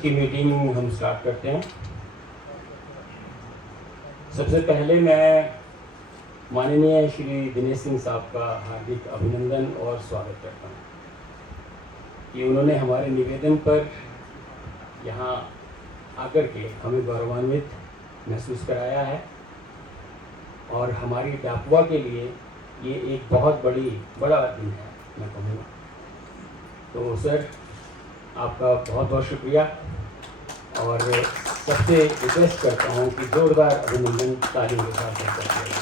आज की मीटिंग हम स्टार्ट करते हैं। सबसे पहले मैं माननीय श्री दिनेश सिंह साहब का हार्दिक अभिनंदन और स्वागत करता हूं कि उन्होंने हमारे निवेदन पर यहाँ आकर के हमें गौरवान्वित महसूस कराया है और हमारी डाकुआ के लिए ये एक बहुत बड़ा दिन है, मैं कहूँगा। तो सर, आपका बहुत बहुत शुक्रिया और सबसे रिक्वेस्ट करता हूँ कि जोरदार अभिनंदन तालियों के साथ करते हैं।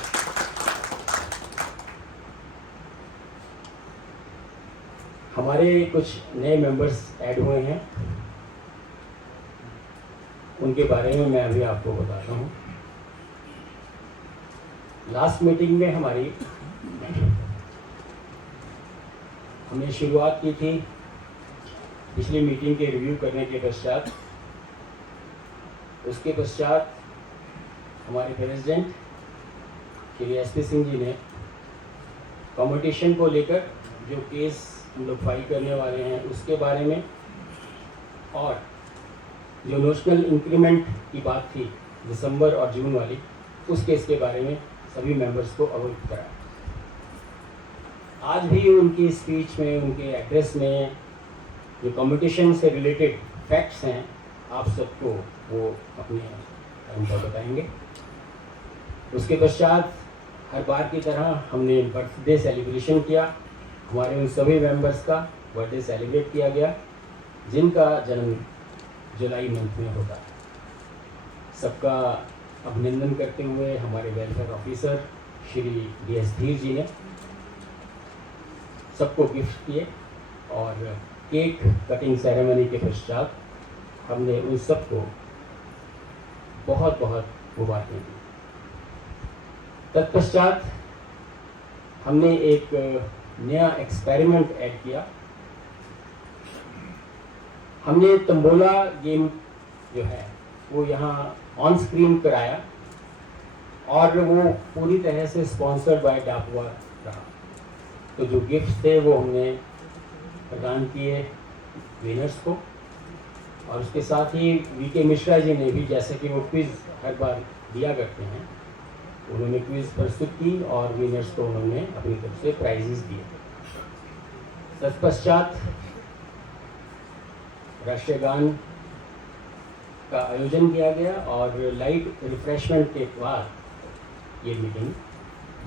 हमारे कुछ नए मेंबर्स ऐड हुए हैं, उनके बारे में मैं अभी आपको बताता हूँ। लास्ट मीटिंग में हमने शुरुआत की थी पिछली मीटिंग के रिव्यू करने के पश्चात। उसके पश्चात हमारे प्रेसिडेंट श्री एसपी सिंह जी ने कंपटीशन को लेकर जो केस हम लोग फाइल करने वाले हैं उसके बारे में और जो नोशनल इंक्रीमेंट की बात थी दिसंबर और जून वाली, उस केस के बारे में सभी मेंबर्स को अवगत कराया। आज भी उनकी स्पीच में, उनके एड्रेस में जो कंपटीशन से रिलेटेड फैक्ट्स हैं, आप सबको वो अपने टाइम पर बताएंगे। उसके पश्चात हर बार की तरह हमने बर्थडे सेलिब्रेशन किया। हमारे उन सभी मेंबर्स का बर्थडे सेलिब्रेट किया गया जिनका जन्म जुलाई मंथ में होता है। सबका अभिनंदन करते हुए हमारे वेलफेयर ऑफिसर श्री DS धीर जी ने सबको गिफ्ट किए और केक कटिंग सेरेमनी के पश्चात हमने उन सबको बहुत बहुत मुबारकें दी। तत्पश्चात हमने एक नया एक्सपेरिमेंट ऐड किया। हमने तंबोला गेम जो है वो यहाँ ऑन स्क्रीन कराया और वो पूरी तरह से स्पॉन्सर्ड बाय डाकुआ रहा। तो जो गिफ्ट थे वो हमने प्रदान किए विनर्स को और उसके साथ ही VK मिश्रा जी ने भी, जैसे कि वो क्विज़ हर बार दिया करते हैं, उन्होंने क्विज़ प्रस्तुत की और विनर्स को उन्होंने अपनी तरफ से प्राइजेस दिए। तत्पश्चात राष्ट्रीय गान का आयोजन किया गया और लाइट रिफ्रेशमेंट के बाद ये मीटिंग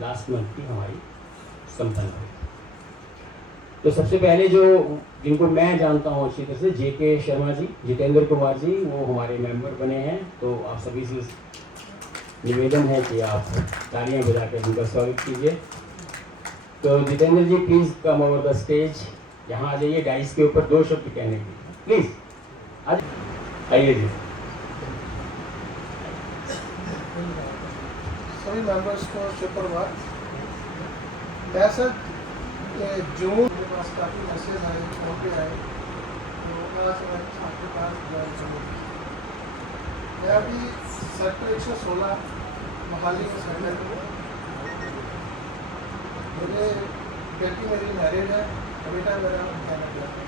लास्ट मंथ की हमारी संपन्न हुई। तो सबसे पहले जिनको मैं जानता हूँ अच्छी तरह से, JK शर्मा जी, जितेंद्र कुमार जी, वो हमारे मेंबर बने हैं। तो आप सभी से निवेदन है कि आप तालियां बजाकर उनका स्वागत कीजिए। तो Jitendra ji, please come over the stage, यहाँ आ जाइए डाइस के ऊपर 2 शब्द कहने के लिए, प्लीज़ आइए जी। सभी मेंबर्स को सुप्रभात। 65 जून मेरे पास काफ़ी मैसेज आए, मौके आए, तो आज मैं आपके पास मैं अभी सेक्टर 116 मोहाली में सेटल हूँ। बेटी मेरी मैरिड है, बेटा मेरा कनाडा है।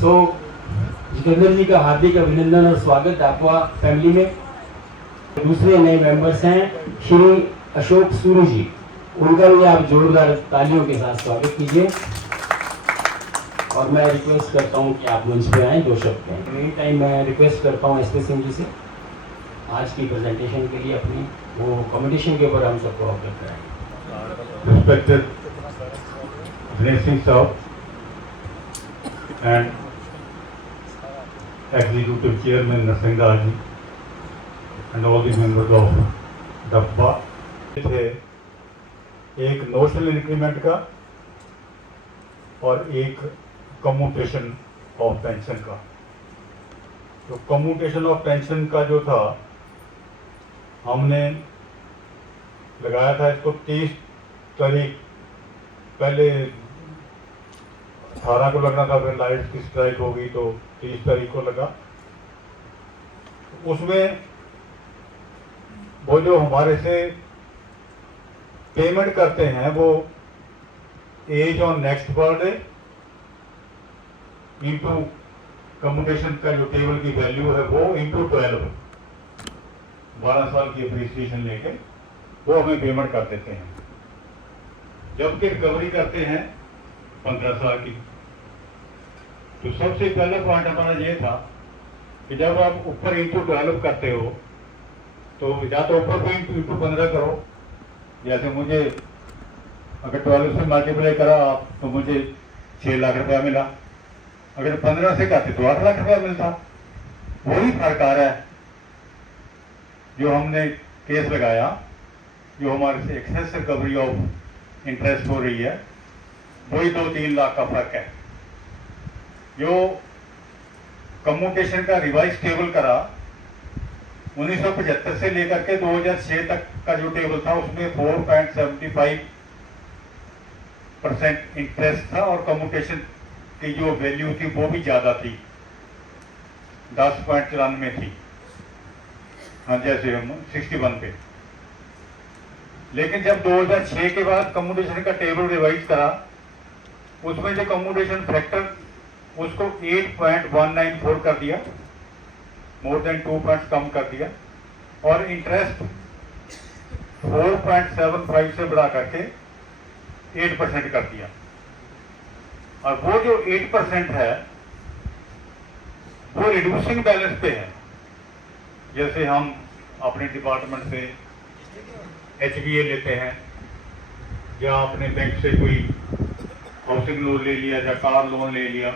सो जितेंद्र जी का हार्दिक अभिनंदन और स्वागत डाकुआ फैमिली में। दूसरे नए मेंबर्स हैं श्री अशोक सूरी जी, उनका भी आप जोरदार तालियों के साथ स्वागत कीजिए। और मैं रिक्वेस्ट करता हूं कि आप मंच पे आएँ, 2 शब्द कहें। मेरी टाइम मैं रिक्वेस्ट करता हूं SP सिंह जी से आज की प्रेजेंटेशन के लिए अपनी वो कंपटीशन के ऊपर हम सबको अवगत कराएंगे। Respected Dinesh Singh Saab and Executive Chairman Narsingh ji and all the members of DAPA थे एक नोशनल इंक्रीमेंट का और एक कम्यूटेशन ऑफ पेंशन का। तो कम्यूटेशन ऑफ पेंशन का जो था, हमने लगाया था इसको 30 तारीख, पहले 18 को लगना था, फिर लाइट की स्ट्राइक हो गई तो 30 तारीख को लगा। उसमें वो जो हमारे से पेमेंट करते हैं वो age on next birthday into commutation का जो टेबल की वैल्यू है वो इंटू 12 साल की अप्रिसिएशन लेके वो हमें पेमेंट कर देते हैं। जबकि रिकवरी करते हैं 15 साल की। तो सबसे पहला पॉइंट हमारा ये था कि जब आप ऊपर इंटू 12 करते हो तो या तो ऊपर को इंटू 15 करो, जैसे मुझे अगर 12 से मल्टीप्लाई करा आप तो मुझे 6 लाख रुपया मिला, अगर 15 से करते तो 8 लाख रुपया मिलता। वही फर्क आ रहा है जो हमने केस लगाया, जो हमारे से एक्सेस रिकवरी ऑफ इंटरेस्ट हो रही है, वही 2-3 लाख का फर्क है। जो कम्युटेशन का रिवाइज टेबल करा 1975 से लेकर के 2006 तक का जो टेबल था उसमें 4.75% इंटरेस्ट था और कम्युटेशन की जो वैल्यू थी वो भी ज्यादा थी, 10.94 थी, हाँ जैसे हम 61 पे। लेकिन जब 2006 के बाद कम्युटेशन का टेबल रिवाइज करा उसमें जो कम्युटेशन फैक्टर उसको 8.194 कर दिया, मोर देन 2 पॉइंट्स कम कर दिया, और इंटरेस्ट 4.75 से बढ़ा करके 8% कर दिया। और वो जो 8% है वो रिड्यूसिंग बैलेंस पे है। जैसे हम अपने डिपार्टमेंट से HBA लेते हैं या अपने बैंक से कोई हाउसिंग लोन ले लिया या कार लोन ले लिया,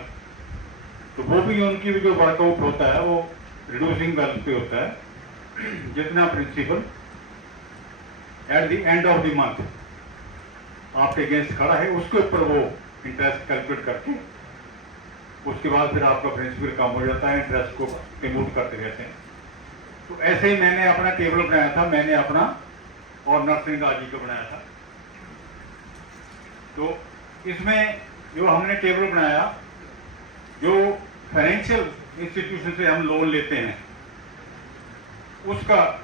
तो वो भी उनकी भी जो वर्कआउट होता है वो रिड्यूसिंग बैलेंस पे होता है। जितना principal at the end of the month आपके अगेंस्ट खड़ा है उसके ऊपर वो इंटरेस्ट कैलकुलेट करके उसके बाद फिर आपका प्रिंसिपल कम हो जाता है, इंटरेस्ट को रिमूव करते रहते हैं। तो ऐसे ही मैंने अपना टेबल बनाया था, मैंने अपना और नरसिंह दास जी को बनाया था। तो इसमें जो हमने टेबल बनाया, जो फाइनेंशियल इंस्टीट्यूशन से हम लोन लेते हैं उसका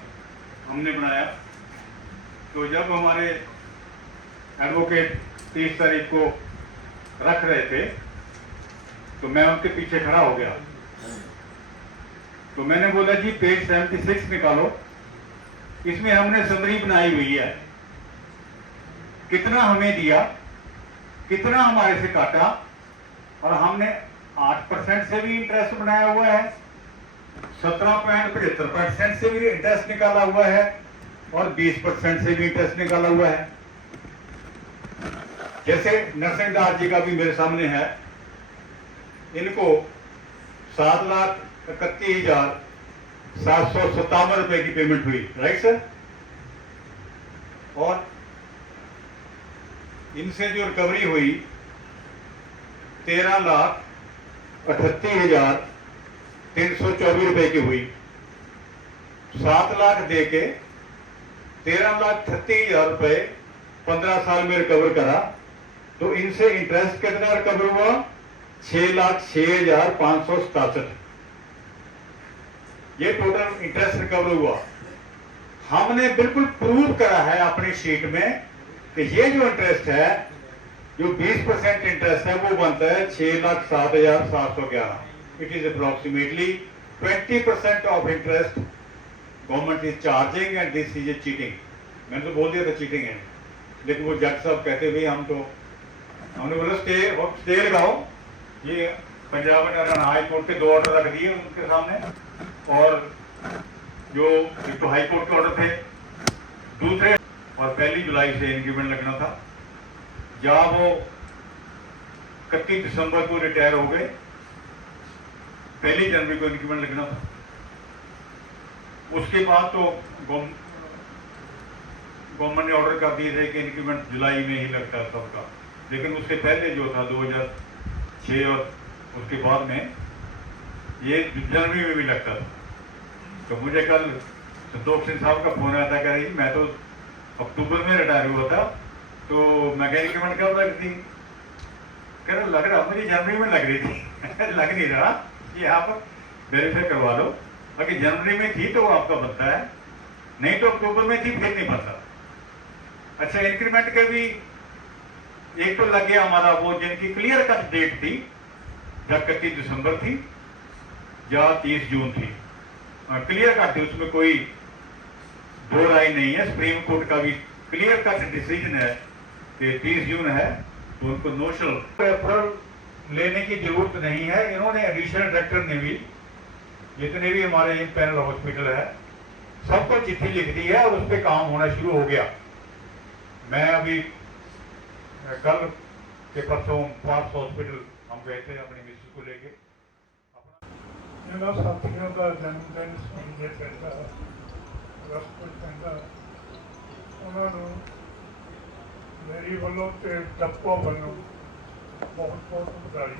हमने बनाया। तो जब हमारे एडवोकेट 30 तारीख को रख रहे थे तो मैं उनके पीछे खड़ा हो गया। तो मैंने बोला जी पेज 76 निकालो, इसमें हमने समरी बनाई हुई है, कितना हमें दिया, कितना हमारे से काटा, और हमने 8% से भी इंटरेस्ट बनाया हुआ है, 17.75% से भी इंटरेस्ट निकाला हुआ है और 20% से भी इंटरेस्ट निकाला हुआ है। जैसे नरसिंह दास जी का भी मेरे सामने है, इनको 7,31,757 रुपए की पेमेंट हुई, राइट सर। और इनसे जो रिकवरी हुई 13,38,324 रुपए की हुई। 7 लाख दे के 13,38,000 रुपए 15 साल में रिकवर करा, तो इनसे इंटरेस्ट कितना रिकवर हुआ? 6,06,567। ये टोटल इंटरेस्ट रिकवर हुआ। हमने बिल्कुल प्रूव करा है अपनी शीट में कि ये जो इंटरेस्ट है, जो 20% इंटरेस्ट है, वो बनता है 6,07,711। It is approximately 20% of interest government is charging and this is a cheating. मैंने तो बोल दिया था चीटिंग है, लेकिन वो जज साहब कहते भाई हमने बोला स्टे लगाओ। ये Punjab and Haryana high court के 2 ऑर्डर रख दिए उनके सामने, और जो एक तो हाई कोर्ट के ऑर्डर थे, दूसरे और 1 जुलाई से इंक्रीमेंट लगना था। जब वो 31 दिसंबर को रिटायर हो गए, 1 जनवरी को इंक्रीमेंट लगना था। उसके बाद तो गवर्नमेंट ने ऑर्डर कर दिए थे कि इंक्रीमेंट जुलाई में ही लगता है सबका, लेकिन उससे पहले जो था 2006 और उसके बाद में ये जनवरी में भी लगता था। तो मुझे कल संतोष सिंह साहब का फोन आया था, कह रही मैं तो अक्टूबर में रिटायर हुआ था, तो मैं क्या इंक्रीमेंट कब लग थी? कह रहा लग रहा मुझे जनवरी में लग रही थी। लग नहीं रहा, ये आप वेरीफाई करवा लो। अगर जनवरी में थी तो वो आपका बनता है, नहीं तो अक्टूबर में थी फिर नहीं बनता। अच्छा, इंक्रीमेंट के भी एक तो लग गया हमारा वो जिनकी क्लियर कट डेट थी, या 31 दिसंबर थी या 30 जून थी, क्लियर कट थी, उसमें कोई दो राय नहीं है। सुप्रीम कोर्ट का भी क्लियर कट डिसीजन है कि 30 जून है, तो उनको नोशनल रेफरल लेने की जरूरत नहीं है। इन्होंने एडिशनल डायरेक्टर ने भी, जितने भी हमारे इन पैनल हॉस्पिटल है, सबको चिट्ठी लिख दी है और उस पर काम होना शुरू हो गया। मैं अभी कल के परसों पार्थ हॉस्पिटल हम गए थे अपनी मिसेस को लेके। ਇਹਨਾਂ ਸਾਥੀਆਂ ਦਾ ਜਨਮਦਿਨ ਸਮਝੇ ਪੈਂਦਾ ਰਸਤੇ ਪੈਂਦਾ, ਉਹਨਾਂ ਨੂੰ ਮੇਰੀ ਵੱਲੋਂ ਤੇ ਟੱਪੋ ਵੱਲੋਂ ਬਹੁਤ ਬਹੁਤ ਵਧਾਈ।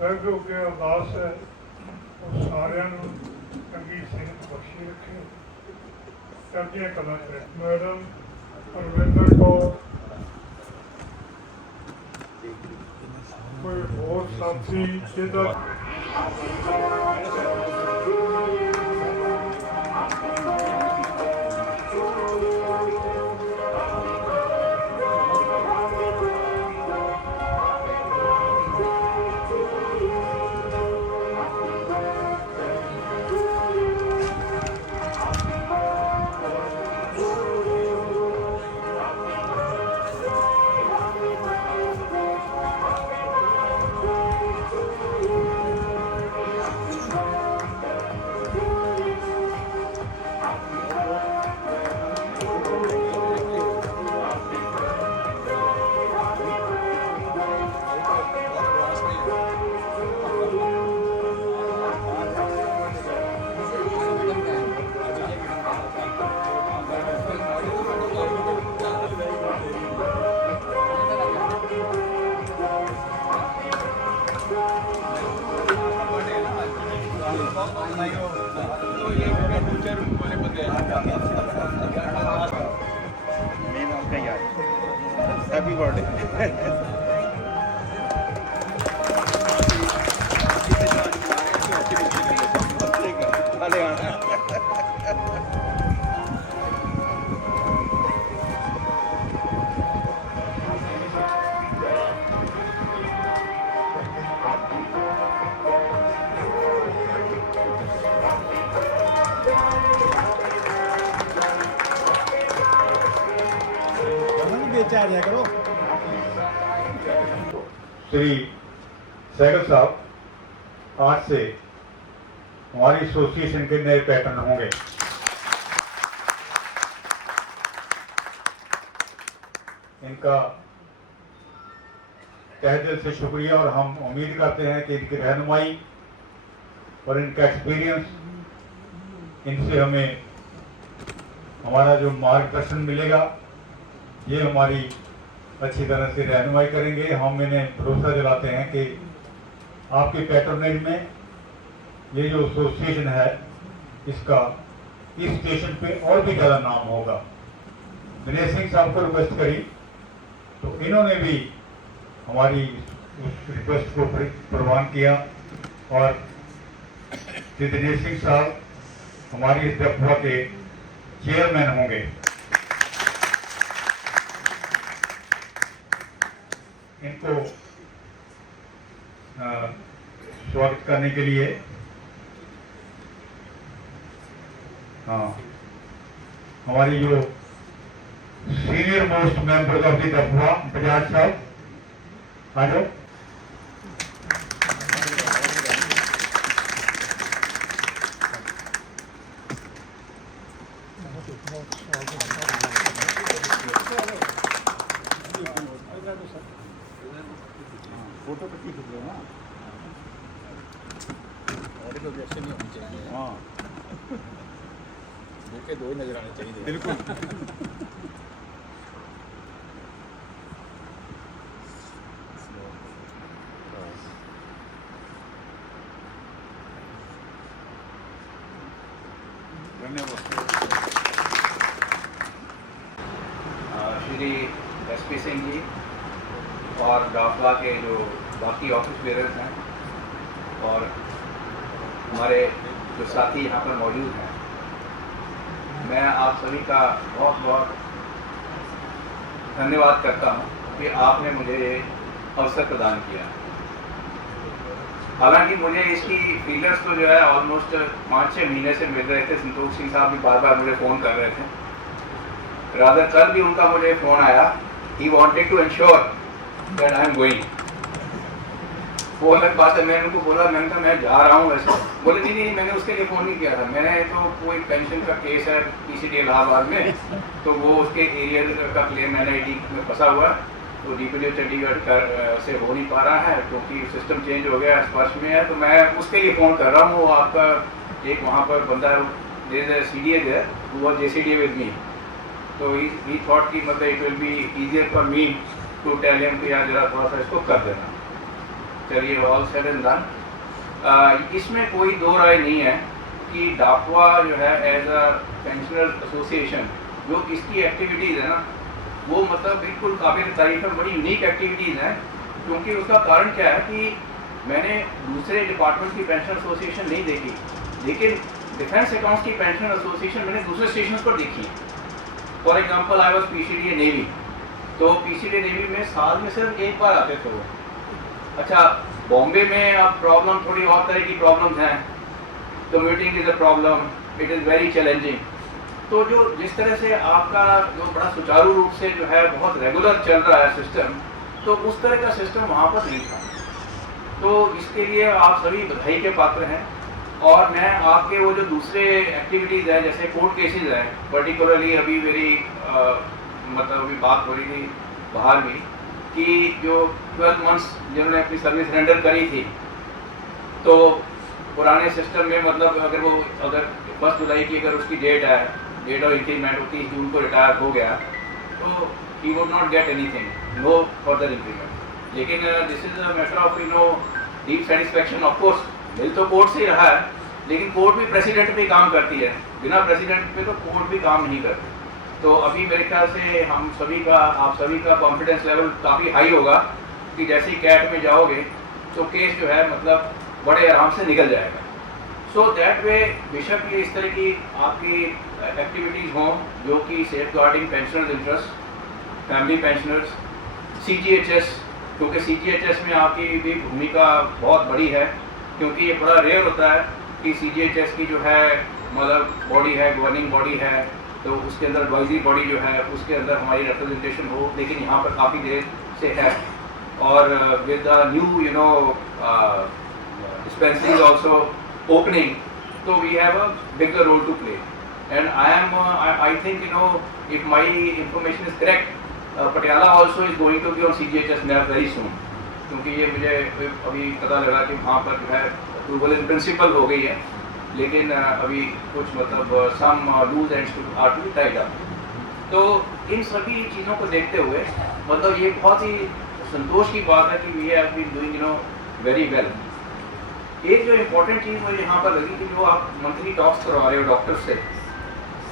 ਵਾਹਿਗੁਰੂ ਅੱਗੇ ਅਰਦਾਸ ਹੈ ਉਹ ਸਾਰਿਆਂ ਨੂੰ ਚੰਗੀ ਸਿਹਤ ਬਖਸ਼ੀ ਰੱਖੇ, ਚੜ੍ਹਦੀਆਂ ਕਲਾਂ ਚ ਰੱਖੇ। ਮੈਡਮ ਅਰਵਿੰਦਰ ਕੌਰ, कोई और साथी ਜਿਹਦਾ हैप्पी बर्थडे। श्री सहगल साहब, आज से हमारी एसोसिएशन के नए पैटर्न होंगे। इनका तहे दिल से शुक्रिया और हम उम्मीद करते हैं कि इनकी रहनुमाई और इनका एक्सपीरियंस, इनसे हमें हमारा जो मार्गदर्शन मिलेगा, ये हमारी अच्छी तरह से रहनुमाई करेंगे। हम इन्हें भरोसा दिलाते हैं कि आपके पैट्रोनेज में ये जो एसोसिएशन है, इसका इस स्टेशन पे और भी ज़्यादा नाम होगा। दिनेश सिंह साहब को रिक्वेस्ट करी तो इन्होंने भी हमारी उस रिक्वेस्ट को प्रवान किया और श्री दिनेश सिंह साहब हमारी इस दफा के चेयरमैन होंगे। इनको स्वागत करने के लिए हमारी जो senior most member of the दफा बजाज साहब, आ जाओ। फोटो तो ठीक है ना, और कोई ऑब्जेक्शन नहीं होनी चाहिए। हाँ, देखे दो ही नजर आने चाहिए। बिल्कुल। श्री एसपी सिंह जी और डाफला के जो बाकी ऑफिस बेरर्स हैं और हमारे जो साथी यहाँ पर मौजूद हैं, मैं आप सभी का बहुत बहुत धन्यवाद करता हूँ कि आपने मुझे ये अवसर प्रदान किया। हालांकि मुझे इसकी फीलर्स तो जो है ऑलमोस्ट 5-6 महीने से मिल रहे थे। संतोष सिंह साहब भी बार बार मुझे फ़ोन कर रहे थे। रादर कल भी उनका मुझे फ़ोन आया। He wanted to ensure that I am going. वो अलग बात है, मैंने उनको बोला, मैंने कहा मैं जा रहा हूँ वैसे। बोले नहीं, मैंने उसके लिए फ़ोन नहीं किया था। मैंने तो कोई पेंशन का केस है PCD इलाहाबाद में, तो वो उसके एरियर का क्लेम NIT में फंसा हुआ है, तो DPDO चंडीगढ़ से हो नहीं पा रहा है क्योंकि सिस्टम चेंज हो गया, स्पर्श में है। तो मैं उसके लिए फ़ोन कर रहा हूँ। वो आपका एक वहाँ पर बंदा है, देयर इज CDA देयर, वो वाज JCDA विद मी। तो ही थॉट कि मतलब it will be easier for me to tell him कि यार जरा थोड़ा सा इसको कर देना। चलिए, ऑल सेड एंड डन। इसमें कोई दो राय नहीं है कि डाकवा जो है एज अ पेंशनर एसोसिएशन, जो इसकी एक्टिविटीज़ है ना, वो मतलब बिल्कुल काबिल तारीफ है, बड़ी यूनिक एक्टिविटीज़ हैं। क्योंकि उसका कारण क्या है कि मैंने दूसरे डिपार्टमेंट की पेंशन एसोसिएशन नहीं देखी, लेकिन डिफेंस अकाउंट्स की पेंशन एसोसिएशन मैंने दूसरे स्टेशन पर देखी। For example I was PCDA navy, तो PCDA नेवी में साल में सिर्फ एक बार आते थे वो। अच्छा, बॉम्बे में अब प्रॉब्लम थोड़ी और तरह की प्रॉब्लम्स हैं। Commuting is a problem, it is very challenging. तो जो जिस तरह से आपका जो बड़ा सुचारू रूप से जो है बहुत रेगुलर चल रहा है सिस्टम, तो उस तरह का सिस्टम वहाँ पर नहीं था। तो इसके लिए आप सभी बधाई के पात्र हैं। और मैं आपके वो जो दूसरे एक्टिविटीज़ हैं, जैसे कोर्ट केसेस हैं, पर्टिकुलरली अभी मेरी मतलब अभी बात हो रही थी बाहर भी कि जो 12 मंथ्स जिन्होंने अपनी सर्विस रेंडर करी थी, तो पुराने सिस्टम में मतलब अगर 1 जुलाई की अगर उसकी डेट ऑफ इंक्रीमेंट 30 जून को रिटायर हो गया, तो he would not get anything, no further increment. लेकिन this is a matter of deep satisfaction. Of course bill तो कोर्ट से ही रहा है, लेकिन कोर्ट भी प्रेसिडेंट पे काम करती है, बिना प्रेसिडेंट पे तो कोर्ट भी काम नहीं करती। तो अभी मेरे ख्याल से आप सभी का कॉन्फिडेंस लेवल काफ़ी हाई होगा कि जैसे ही कैट में जाओगे तो केस जो है मतलब बड़े आराम से निकल जाएगा। सो दैट वे बेशक ये इस तरह की आपकी एक्टिविटीज़ हों जो कि safeguarding pensioners interest, family pensioners, CGHS, क्योंकि CGHS में आपकी भी भूमिका बहुत बड़ी है, क्योंकि ये बड़ा रेयर होता है कि CGHS की जो है मतलब बॉडी है, गवर्निंग बॉडी है, तो उसके अंदर एडवाइजरी बॉडी जो है उसके अंदर हमारी रिप्रेजेंटेशन हो, लेकिन यहाँ पर काफ़ी देर से है। और with the new dispensaries also opening, so we have a bigger role to play. And I think if my information is correct, Patiala also is going to be on CGHS very soon, क्योंकि ये मुझे अभी पता लगा कि वहाँ पर जो है अप्रूवल इन प्रिंसिपल हो गई है, लेकिन अभी कुछ मतलब some loose ends are to be tied up. तो इन सभी चीज़ों को देखते हुए मतलब ये बहुत ही संतोष की बात है कि we have been doing very well. एक जो इम्पोर्टेंट चीज़ मुझे यहाँ पर लगी कि जो आप मंथली टॉक्स करवा रहे हो डॉक्टर से,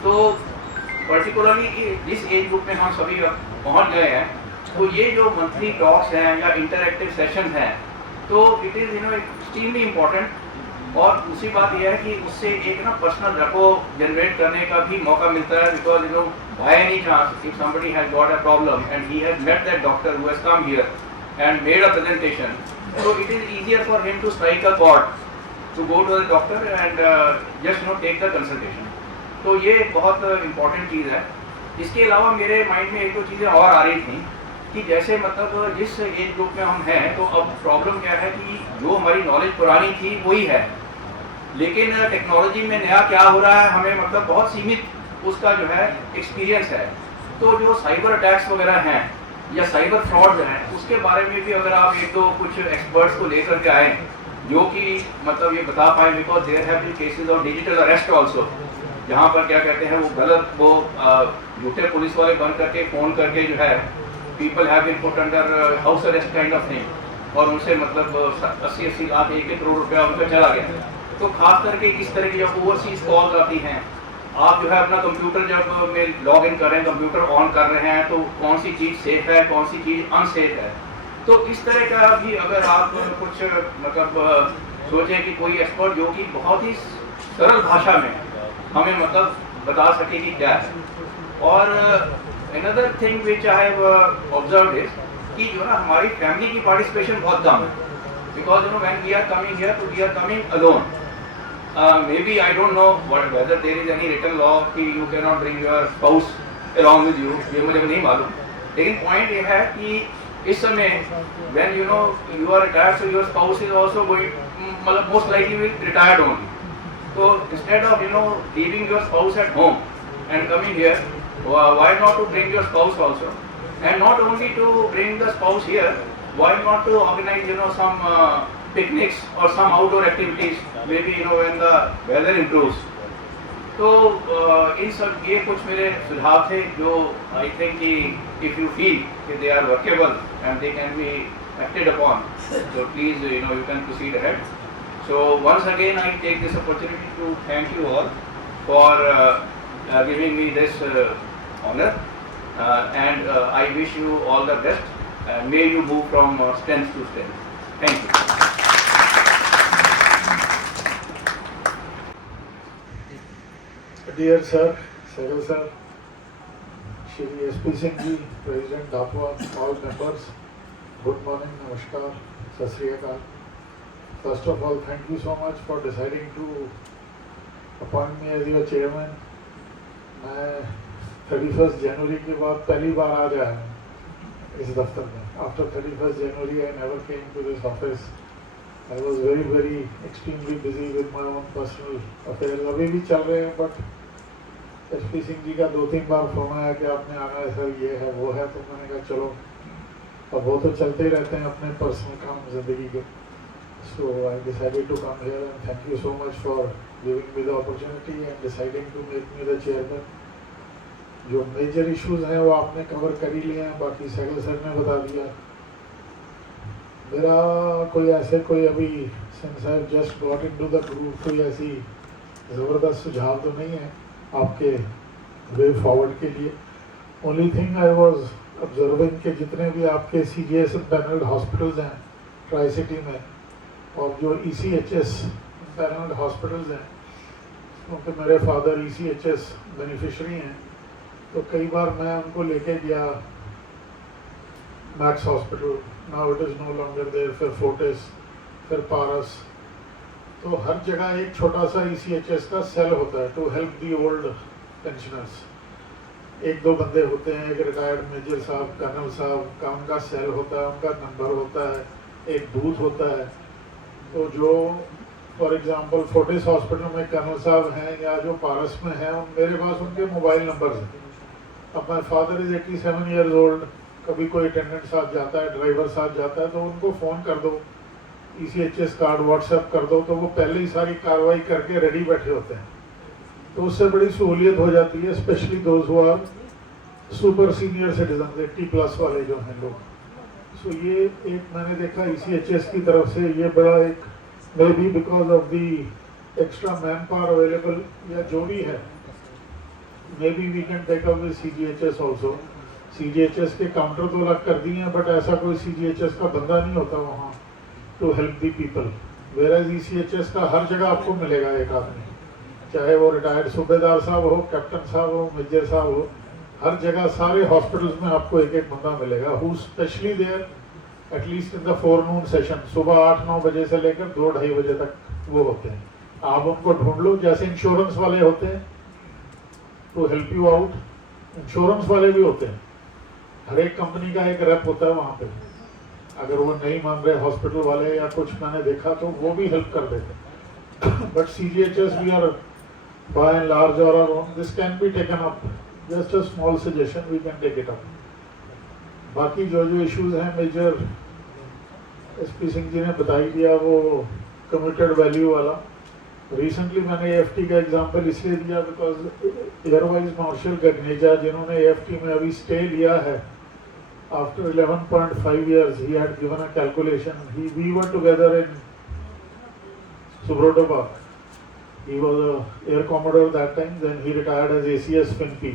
तो पर्टिकुलरली जिस एज ग्रुप में हम सभी पहुँच गए हैं, तो ये जो मंथली टॉक्स हैं या इंटरैक्टिव सेशन हैं, तो इट इज़ एक्सट्रीमली इम्पोर्टेंट। और दूसरी बात यह है कि उससे एक ना पर्सनल रैपो जनरेट करने का भी मौका मिलता है, because by any chance if somebody has got a problem and he has met that doctor who has come here and made a presentation, so it is easier for him to strike a chord to go to the doctor and just take the consultation. तो ये बहुत important चीज़ है। इसके अलावा मेरे mind में एक दो चीज़ें और आ रही थी कि जैसे मतलब जिस एज ग्रुप में हम हैं, तो अब प्रॉब्लम क्या है कि जो हमारी नॉलेज पुरानी थी वही है, लेकिन टेक्नोलॉजी में नया क्या हो रहा है हमें मतलब बहुत सीमित उसका जो है एक्सपीरियंस है। तो जो साइबर अटैक्स वगैरह हैं या साइबर फ्रॉड्स हैं, उसके बारे में भी अगर आप एक दो कुछ एक्सपर्ट्स को लेकर के आए जो कि मतलब ये बता पाएँ, because there have been cases of digital arrest also, जहाँ पर क्या कहते हैं वो झूठे पुलिस वाले बन करके फ़ोन करके जो है people have been put under house arrest kind of thing, और उनसे मतलब 80-80 लाख 1 करोड़ रुपया उनका चला गया। तो खास करके इस तरह की जब ओवरसीज कॉल्स आती हैं, आप जो है अपना कंप्यूटर जब में लॉग इन कर रहे हैं, कंप्यूटर ऑन कर रहे हैं, तो कौन सी चीज़ सेफ है, कौन सी चीज़ अनसेफ है। तो इस तरह का भी अगर आप कुछ मतलब सोचें कि कोई एक्सपर्ट जो कि बहुत ही सरल भाषा में हमें मतलब बता सके कि क्या है। और another thing which I have observed is कि जो ना हमारी फैमिली की पार्टिसिपेशन बहुत कम है, because you know when we are coming here, so we are coming alone. Maybe I don't know whether there is any written law कि you cannot bring your spouse along with you, ये मुझे नहीं मालूम, लेकिन point ये है कि इस समय when you know you are retired, so your spouse is also going, मतलब most likely will retired only. So instead of leaving your spouse at home and coming here, why not to bring your spouse also? And not only to bring the spouse here, why not to organize some picnics or some outdoor activities, maybe when the weather improves. तो इन सब ये कुछ मेरे सुझाव थे जो I think कि if you feel कि they are workable and they can be acted upon, so please you can proceed ahead. So once again I take this opportunity to thank you all for giving me this honor, and I wish you all the best, and may you move from strength to strength. Thank you. Dear sir, Sehgal sir, Shri SP Singh ji, President Dapwa, all members, good morning, namaskar, sat sri akal. First of all, thank you so much for deciding to appoint me as your chairman. मैं 31st January के बाद पहली बार आ गया हूँ इस दफ्तर में. After 31st January, I never came to this office. I was very extremely busy with my own personal affairs. अभी भी चल रहे हैं, but SP सिंह जी का 2-3 बार फोन आया कि आपने आना है सर, ये है वो है, तो मैंने कहा चलो, अब वो तो चलते ही रहते हैं अपने पर्सनल काम जिंदगी के. So I decided to come here, and thank you so much for giving me the opportunity and deciding to make me the chairman. जो मेजर इश्यूज हैं वो आपने कवर कर ही लिए हैं, बाकी सहगल सर ने बता दिया. मेरा कोई अभी since I just got into the group कोई ऐसी ज़बरदस्त सुझाव तो नहीं है आपके वे फॉरवर्ड के लिए. Only thing I was observing के जितने भी आपके CGS पैनल्ड हॉस्पिटल्स हैं ट्राई सिटी में, और जो ECHS पैनल्ड हॉस्पिटल्स हैं, क्योंकि मेरे फादर ECHS बेनिफिशरी हैं, तो कई बार मैं उनको लेके गया Max hospital, now it is no longer there, फिर फोर्टिस, फिर पारस. तो हर जगह एक छोटा सा ECHS का सेल होता है to help the old pensioners. 1-2 बंदे होते हैं, एक रिटायर्ड मेजर साहब, कर्नल साहब का उनका सेल होता है, उनका नंबर होता है, एक बूथ होता है. तो जो फॉर एग्जांपल फोर्टिस हॉस्पिटल में कर्नल साहब हैं या जो पारस में हैं, मेरे पास उनके मोबाइल नंबर हैं. अब my father is 87 years old, कभी कोई अटेंडेंट साथ जाता है, ड्राइवर साथ जाता है, तो उनको फ़ोन कर दो, ECHS कार्ड व्हाट्सएप कर दो, तो वो पहले ही सारी कार्रवाई करके रेडी बैठे होते हैं. तो उससे बड़ी सहूलियत हो जाती है, specially those who are super senior citizen, 80+ वाले जो हैं लोग. सो ये एक मैंने देखा ECHS की तरफ से, ये बड़ा एक maybe because of the extra manpower available या जो भी है, maybe we can take up with CGHS also. CGHS के काउंटर तो अलग कर दिए हैं, बट ऐसा कोई CGHS का बंदा नहीं होता वहाँ to help the people. Whereas ECHS का हर जगह आपको मिलेगा एक आदमी, चाहे वो रिटायर्ड सूबेदार साहब हो, कैप्टन साहब हो, मेजर साहब हो, हर जगह सारे हॉस्पिटल्स में आपको एक बंदा मिलेगा who specially there at least in the forenoon session. सुबह 8-9 बजे से लेकर 2-2:30 बजे तक वो होते हैं. आप उनको ढूंढ लो, जैसे इंश्योरेंस वाले होते हैं to help you out, insurance वाले भी होते हैं. हर एक कंपनी का एक रेप होता है वहाँ पे. अगर वो नहीं मान रहे हॉस्पिटल वाले या कुछ मैंने देखा, तो वो भी हेल्प कर देते हैं. But CGHS we are by and large और our own, this can be taken up, just a small suggestion, we can take it up. बाकी जो इश्यूज हैं मेजर SP सिंह जी ने बता ही दिया. वो कम्यूटेड वैल्यू वाला, रिसेंटली मैंने AFT का एग्जांपल इसलिए दिया because air wise martial Gagneja जिन्होंने AFT में अभी स्टे लिया है after 11.5 years, he had given a calculation. We were together in Subroto Park. He was a air commodore that time, then he retired as ACS FinP.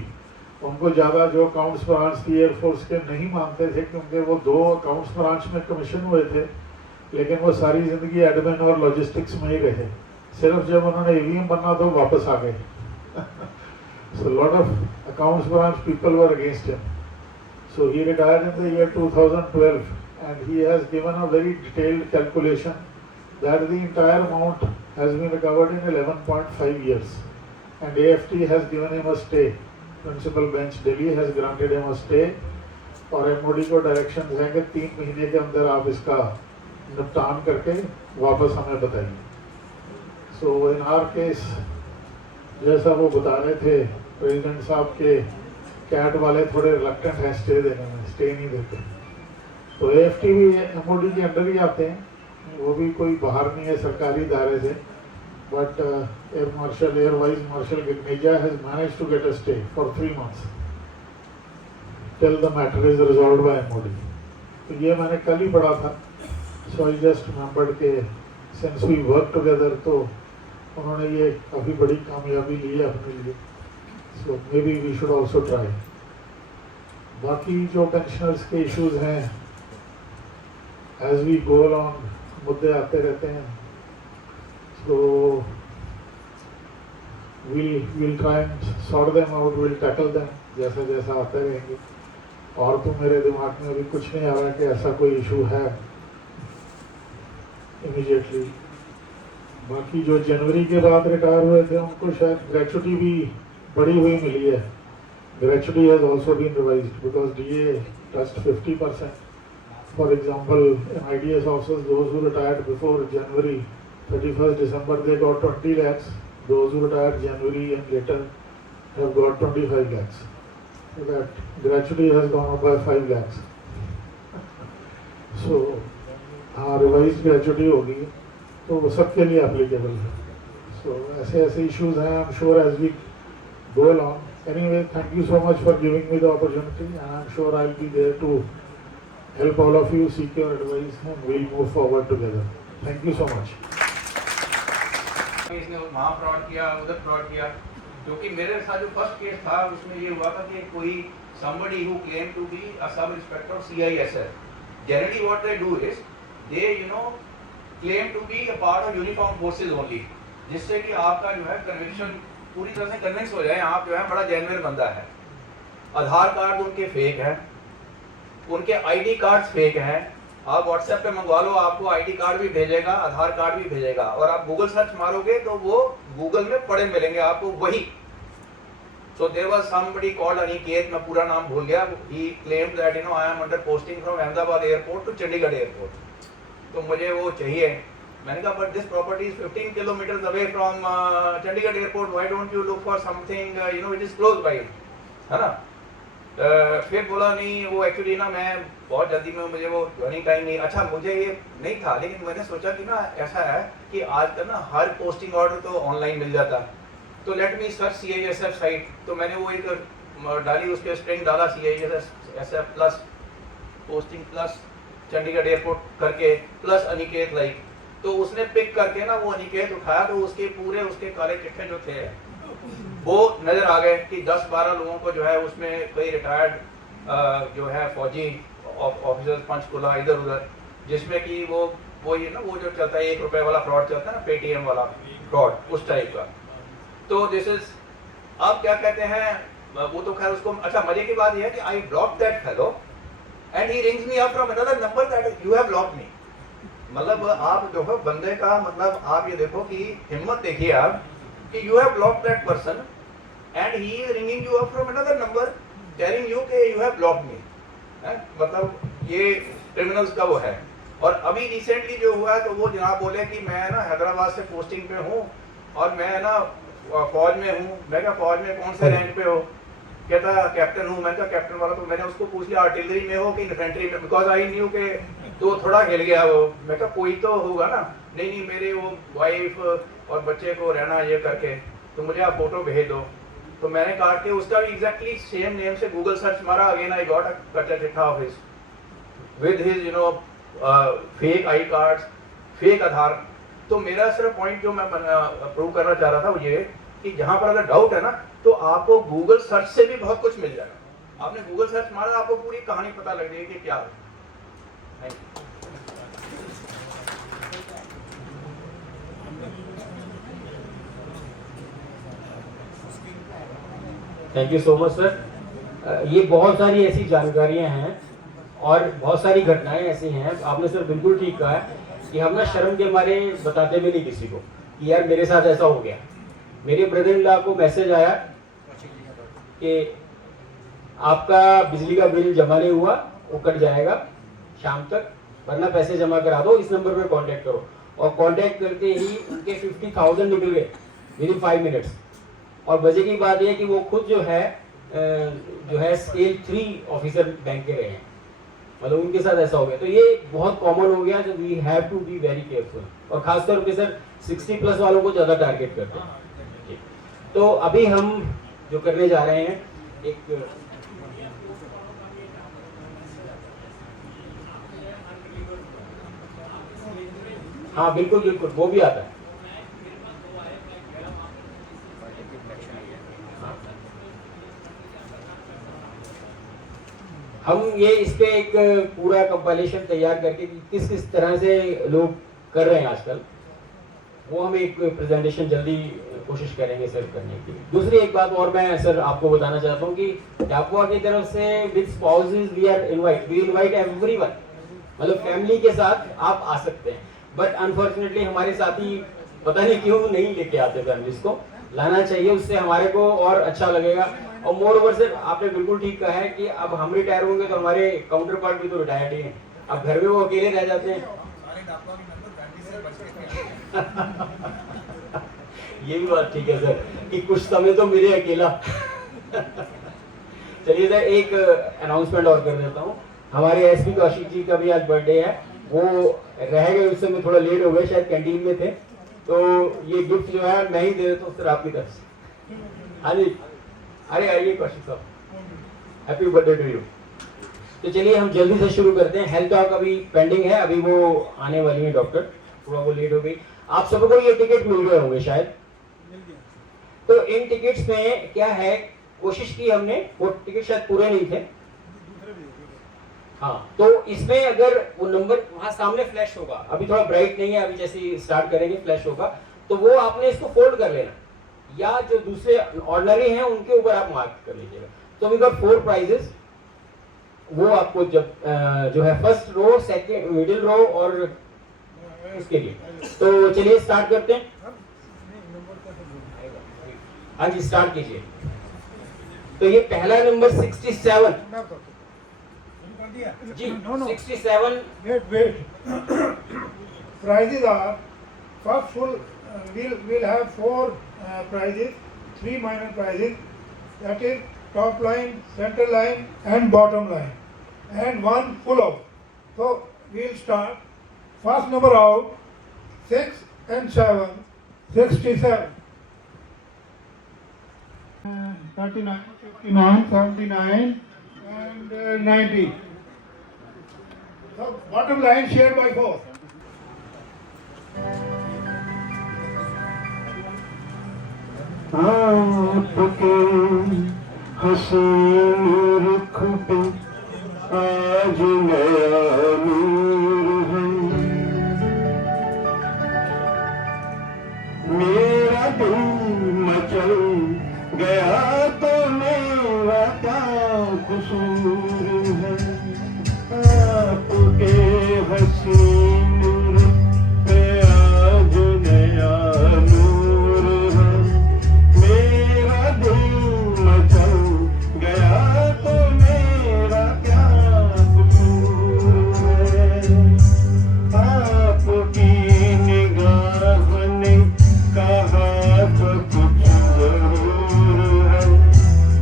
उनको ज़्यादा जो accounts branch थी air force के नहीं मानते थे, क्योंकि वो 2 अकाउंट्स ब्रांच में कमीशन हुए थे, लेकिन वो सारी ज़िंदगी एडमिन और लॉजिस्टिक्स में ही रहे. सिर्फ जब उन्होंने AVM बनना तो वापस आ गए. So a lot of accounts branch people were against him. So he retired in the year 2012 and he has given a very detailed calculation that the entire amount has been recovered in 11.5 years. And AFT has given him a stay. Principal bench Delhi has granted him a stay और MOD को direction हैं कि 3 महीने के अंदर आप इसका निपटान करके वापस हमें बताइए. So in our case, जैसा वो बता रहे थे प्रेसिडेंट साहब के कैट वाले थोड़े रिलक्टेंट हैं स्टे देने में, स्टे नहीं देते. तो AFT भी MOD के अंडर ही आते हैं, वो भी कोई बाहर नहीं है सरकारी दायरे से. But Air Vice Marshal Gagneja has managed to get a stay for 3 months till the matter is resolved by MOD. तो ये मैंने कल ही पढ़ा था. So I just remembered के since we work together तो उन्होंने ये काफ़ी बड़ी कामयाबी ली है अपने लिए. So maybe we should also try. बाकी जो पेंशनर्स के इश्यूज हैं as we go along मुद्दे आते रहते हैं. So we'll try and sort them out, we'll tackle them जैसा जैसा आते रहेंगे. और तो मेरे दिमाग में अभी कुछ नहीं आ रहा कि ऐसा कोई इशू है इमीडिएटली. बाकी जो जनवरी के बाद रिटायर हुए थे उनको शायद ग्रेचुटी भी बढ़ी हुई मिली है. Gratuity has also been revised because DA touched 50%. For example, in IDS officers, those who retired before January 31st December, they got 20 lakhs. Those who retired January and later have got 25 lakhs. So that gratuity has gone up by 5 lakhs. So, revised gratuity होगी तो वो सबके लिए applicable है. So ऐसे issues हैं. I'm sure as we go along. Anyway, thank you so much for giving me the opportunity, and I'm sure I'll be there to help all of you, seek your advice, and we'll move forward together. Thank you so much. इसने वहाँ fraud किया, उधर fraud किया. क्योंकि मेरे साथ जो first case था उसमें ये हुआ था कि कोई somebody who claimed to be a sub inspector of CISF. Generally what they do is they claim to be a part of uniformed forces only, जिससे कि आपका जो है कन्विक्शन पूरी तरह से कन्विंस हो जाए आप जो है बड़ा जेन्युइन बंदा है. आधार कार्ड उनके फेक है, उनके ID कार्ड्स फेक हैं. आप व्हाट्सएप पे मंगवा लो, आपको ID कार्ड भी भेजेगा, आधार कार्ड भी भेजेगा. और आप गूगल सर्च मारोगे तो वो गूगल में पड़े मिलेंगे आपको वही. So there was somebody called Aniket, मैं पूरा नाम भूल गया. He claimed that I am under posting from Ahmedabad airport to Chandigarh airport. तो मुझे वो चाहिए. मैंने कहा but this property is 15 kilometers away from Chandigarh airport. Why don't you look for something which is close by, है ना. फिर बोला नहीं वो एक्चुअली ना मैं बहुत जल्दी में मुझे वो ज्वाइनिंग टाइम नहीं. अच्छा मुझे ये नहीं था, लेकिन मैंने सोचा कि ना ऐसा है कि आजकल ना हर पोस्टिंग ऑर्डर तो ऑनलाइन मिल जाता. तो let me search CISF site. तो मैंने वो एक डाली, उस पर स्ट्रिंग डाला CISF plus posting plus Chandigarh airport करके प्लस अनिकेत लाइक. तो उसने पिक करके ना वो अनिकेत उठाया तो उसके पूरे उसके काले चिट्ठे जो थे वो नज़र आ गए कि 10-12 लोगों को जो है उसमें कई रिटायर्ड जो है फौजी ऑफिसर्स पंचकुला इधर उधर, जिसमें कि वो ये ना वो जो चलता है 1 रुपए वाला फ्रॉड चलता है ना, पेटीएम वाला फ्रॉड उस टाइप का. तो दिस इज अब क्या कहते हैं वो तो खैर उसको. अच्छा मजे की बात यह है कि I block that fellow and he rings me up from another number that you have blocked me. मतलब आप देखो बंदे का मतलब आप ये देखो कि हिम्मत देखिए आप कि you have blocked that person and he is ringing you up from another number telling you कि यू हैव ब्लॉक्ड मी. मतलब ये क्रिमिनल्स का वो है. और अभी रिसेंटली जो हुआ तो वो जनाब बोले कि मैं ना हैदराबाद से पोस्टिंग पे हूँ और मैं ना फौज में हूँ. मैं क्या फौज में कौन से रैंक पे हो? कहता कैप्टन हूँ. मैं क्या कैप्टन वाला. तो मैंने उसको पूछ लिया आर्टिलरी में हो कि इन्फेंट्री में, बिकॉज आई न्यू के तो थोड़ा हिल गया वो. मैं क्या कोई तो होगा ना. नहीं मेरे वो वाइफ और बच्चे को रहना ये करके, तो मुझे आप फोटो भेज दो. तो मैंने काट के उसका भी एग्जैक्टली सेम नेम से गूगल सर्च मारा. अगेन आई गॉट अ कच्चा चिट्ठा of his with his fake I cards, fake Aadhaar. तो मेरा सिर्फ पॉइंट जो मैं प्रूव करना चाह रहा था वो ये कि जहाँ पर अगर डाउट है ना तो आपको गूगल सर्च से भी बहुत कुछ मिल जाएगा. आपने गूगल सर्च मारा आपको पूरी कहानी पता लग जाएगी कि क्या है. Thank you. Thank you so much sir. ये बहुत सारी ऐसी जानकारियां हैं और बहुत सारी घटनाएं ऐसी हैं, आपने सर बिल्कुल ठीक कहा है कि हम ना शर्म के मारे बताते भी नहीं किसी को कि यार मेरे साथ ऐसा हो गया। मेरे ब्रदर इन लॉ को मैसेज आया कि आपका बिजली का बिल जमा नहीं हुआ, वो कट जाएगा शाम तक, वरना पैसे जमा करा दो, इस नंबर पर कांटेक्ट करो। और कांटेक्ट करते ही उनके 50,000 निकल गए विद इन 5 मिनट्स। और मजे की बात यह कि वो खुद जो है स्केल 3 ऑफिसर बैंक के रहे हैं, मतलब उनके साथ ऐसा हो गया। तो ये बहुत कॉमन हो गया, तो we have to be very careful. और खासतौर पे सर 60 प्लस वालों को ज़्यादा टारगेट करते हैं। तो अभी हम जो करने जा रहे हैं एक हाँ बिल्कुल बिल्कुल वो भी आता है। हम ये इस पे एक पूरा कंपाइलेशन तैयार करके किस किस तरह से लोग कर रहे हैं आजकल, वो हम एक प्रेजेंटेशन जल्दी कोशिश करेंगे सर करने की। दूसरी एक बात और मैं सर आपको बताना चाहता हूँ कि डाकवा की तरफ से with spouses we invite everyone, मतलब फैमिली के साथ आप आ सकते हैं। बट अनफॉर्चुनेटली हमारे साथी पता नहीं क्यों नहीं लेके आते फैमिलीज को, लाना चाहिए, उससे हमारे को और अच्छा लगेगा। और मोर ओवर सर आपने बिल्कुल ठीक कहा है कि अब हम रिटायर होंगे तो हमारे काउंटर पार्ट भी तो रिटायर्ड ही हैं, अब घर में वो अकेले रह जाते हैं। ये भी बात ठीक है सर कि कुछ समय तो मिले अकेला। चलिए सर एक अनाउंसमेंट और कर देता हूँ। हमारे एसपी कौशिक जी का भी आज बर्थडे है, वो रह गए, उस समय थोड़ा लेट हो गए, शायद कैंटीन में थे, तो ये गिफ्ट जो है मैं ही दे देता हूँ सर आपकी तरफ से। हाँ जी, अरे आइए कौशिक साहब, हैप्पी बर्थडे टू यू। तो चलिए हम जल्दी से शुरू करते हैं। हेल्थ टॉक अभी पेंडिंग है, अभी वो आने वाली है डॉक्टर, थोड़ा वो लेट हो गई। आप सबको ये टिकट मिल गए होंगे शायद, तो इन टिकट्स में क्या है, कोशिश की हमने, वो टिकट शायद पूरे नहीं थे, हाँ, तो इसमें अगर वो नंबर वहां सामने फ्लैश होगा, अभी थोड़ा ब्राइट नहीं है, अभी जैसे स्टार्ट करेंगे फ्लैश होगा, तो वो आपने इसको फोल्ड कर लेना, या जो दूसरे ऑर्डिनरी हैं उनके ऊपर आप मार्क कर लीजिएगा। तो वी गॉट 4 प्राइजेस, वो आपको जब जो है फर्स्ट रो, सेकंड, मिडिल रो और उसके लिए। तो चलिए स्टार्ट करते हैं। हाँ जी स्टार्ट कीजिए। तो ये पहला number 67 ji, 67। Wait. Prizes are first full. We'll have 4 prizes, 3 minor prizes. That is top line, center line, and bottom line, and 1 pull out. So we'll start. First number out, 6 and 7, 67. 39, 59, 79, and 90. So bottom line shared by 4. आपके हसीन रुख पे आज नया नूर है, मेरा दिल मचल गया तो मेरा क्या कसूर है। आपके हसीन रुख पे आज नया नूर है, मेरा दिल मचल गया तो मेरा क्या कसूर है। आपकी निगाह ने कहा तो कुछ जरूर है,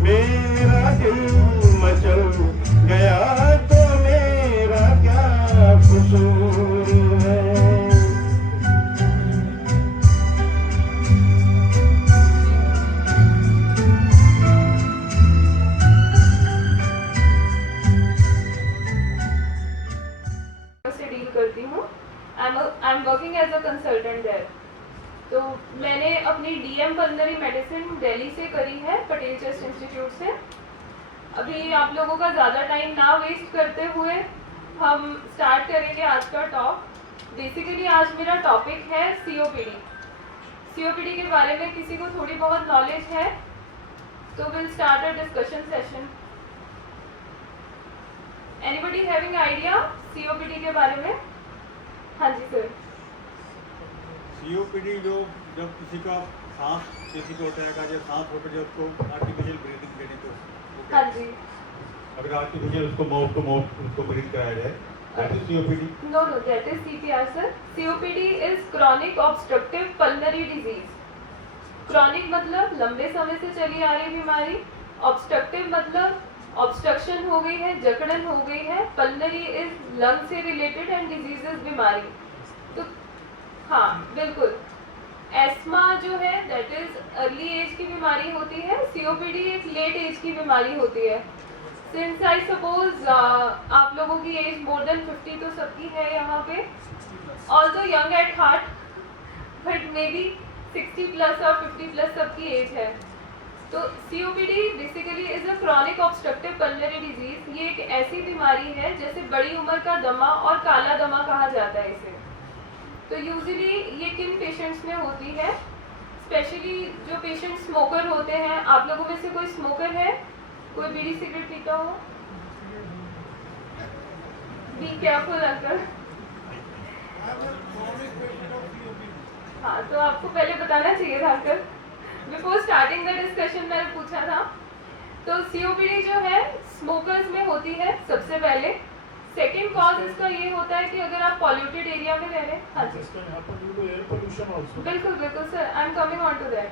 मेरा दिल मचल गया तो मेरा क्या कसूर है। से डील करती हूँ। I am working as a consultant there. तो मैंने अपनी DM पल्मोनरी मेडिसिन दिल्ली से करी है, पटेल चेस्ट इंस्टीट्यूट से। अभी आप लोगों का ज़्यादा टाइम ना वेस्ट करते हुए हम स्टार्ट करेंगे आज का टॉक। बेसिकली आज मेरा टॉपिक है COPD। COPD के बारे में किसी को थोड़ी बहुत नॉलेज है? So we'll start a discussion session. Anybody having idea COPD के बारे में? हाँ जी सर. सीओपीडी जो जब किसी का सांस किसी को उठाएगा जब सांस रोके जब उसको आर्टिफिशियल ब्रीदिंग देने को हाँ जी. अगर आर्टिफिशियल उसको माउथ टू माउथ उसको ब्रीथ कराया जाए that is COPD. No, that is CPR sir. COPD is chronic obstructive pulmonary disease. Chronic मतलब लंबे समय से चली आ रही बीमारी. Obstructive मतलब ऑब्स्ट्रक्शन हो गई है, जकड़न हो गई है. पल्मनरी इज लंग से रिलेटेड एंड डिजीज इज बीमारी. तो हाँ बिल्कुल. एस्मा जो है दैट इज अर्ली एज की बीमारी होती है. सीओपीडी एक लेट एज की बीमारी होती है. सिंस आई सपोज आप लोगों की एज मोर देन 50 तो सबकी है यहाँ पे. Also young at heart but may be 60 plus और 50 प्लस सबकी एज है. तो COPD basically is a chronic obstructive pulmonary disease. ये एक ऐसी बीमारी है जैसे बड़ी उम्र का दमा और काला दमा कहा जाता है इसे. तो यूजुअली ये किन पेशेंट्स में होती है? स्पेशली जो पेशेंट स्मोकर होते हैं. आप लोगों में से कोई स्मोकर है? कोई बीड़ी सिगरेट पीता हो? Be careful uncle. हाँ तो आपको पहले बताना चाहिए था uncle. Before starting the discussion मैंने पूछा था. तो COPD जो है स्मोकर्स में होती है सबसे पहले. सेकेंड कॉज इसका ये होता है कि अगर आप पॉल्यूटेड एरिया में रह रहे हैं. हाँ जी This can happen due to air pollution also. बिल्कुल बिल्कुल sir, I am coming on to that.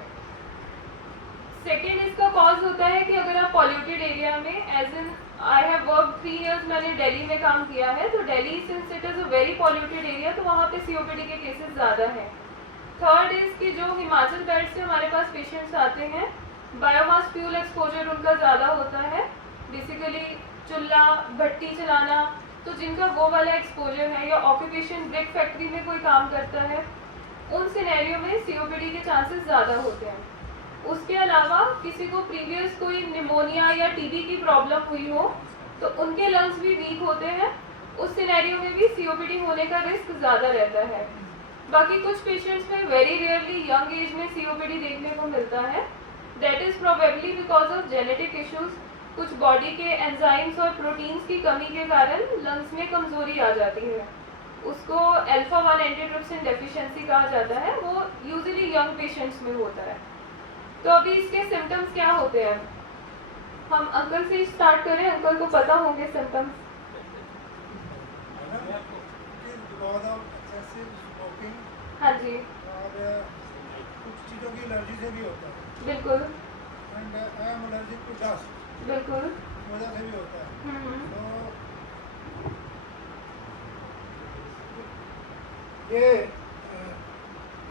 Second इसका कॉज होता है कि अगर आप पॉल्यूटेड एरिया में as in I have work 3 years मैंने दिल्ली में काम किया है. तो Delhi since it is a very polluted area तो वहाँ पे COPD के केसेस ज़्यादा हैं. थर्ड इज कि जो हिमाचल बेल्ट से हमारे पास पेशेंट्स आते हैं बायोमास फ्यूल एक्सपोजर उनका ज़्यादा होता है. बेसिकली चूल्हा भट्टी चलाना. तो जिनका वो वाला एक्सपोजर है या ऑक्यूपेशन ब्रिक फैक्ट्री में कोई काम करता है उन सिनेरियो में COPD के चांसेस ज़्यादा होते हैं. उसके अलावा किसी को प्रीवियस कोई निमोनिया या TB की प्रॉब्लम हुई हो तो उनके लंग्स भी वीक होते हैं. उस सिनेरियो में भी COPD होने का रिस्क ज़्यादा रहता है. बाकी कुछ पेशेंट्स में वेरी रेयरली यंग एज में COPD देखने को मिलता है. That is probably because of genetic issues. कुछ बॉडी के एंजाइम्स और प्रोटीन्स की कमी के कारण लंग्स में कमजोरी आ जाती है. उसको अल्फा-1 एंटीट्रिप्सिन डेफिशिएंसी कहा जाता है. वो यूजुअली यंग पेशेंट्स में होता है. तो अभी इसके सिम्टम्स क्या होते हैं? हम अंकल से स्टार्ट करें. अंकल को पता होंगे सिम्टम्स. हाँ जी और कुछ चीज़ों की एलर्जी से भी होता है. बिल्कुल and I am allergic to dust. बिल्कुल. वजह से भी होता है. तो ये